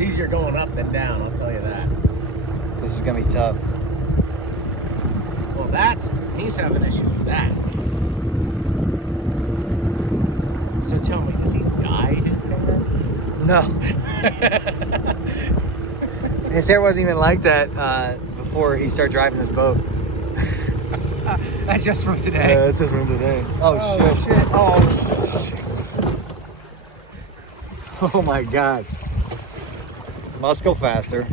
easier going up than down, I'll tell you that. This is gonna be tough. Well, he's having issues with that. So tell me, does he dye his hair? No. His hair wasn't even like that before he started driving this boat. That's just from today. Yeah, that's just from today. Oh, shit. Oh my God. Must go faster.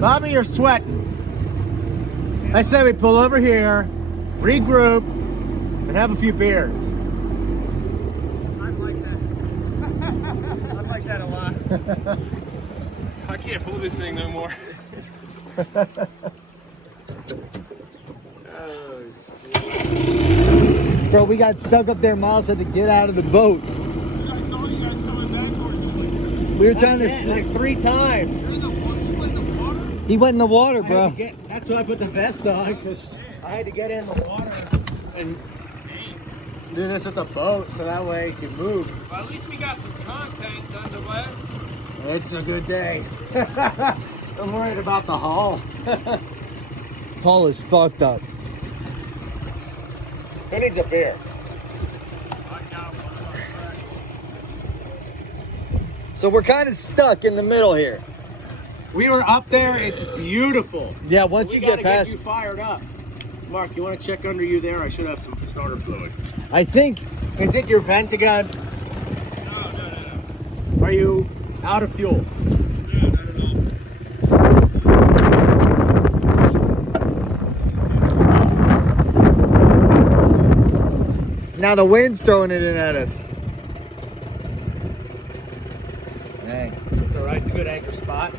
Bobby, you're sweating. I say we pull over here, regroup, and have a few beers. I'd like that. I'd like that a lot. I can't pull this thing no more. Oh, shit. Bro, we got stuck up there. Miles had to get out of the boat. I saw you guys coming back towards me. We were trying to... Like 3 times. You're in the water? You went in the water? He went in the water, I had bro. to that's why I put the vest on, because I had to get in the water and do this with the boat so that way it can move. Well, at least we got some content nonetheless. It's a good day. I'm worried about the hull. Paul is fucked up. Who needs a beer? I got one. So we're kind of stuck in the middle here. We were up there. It's beautiful. Yeah, once We you gotta get past... you fired up. Mark, you want to check under you there? I should have some starter fluid. I think... Is it your vent again? No. Are you out of fuel? No, not at all. Now the wind's throwing it in at us. Dang. It's all right. It's a good anchor spot.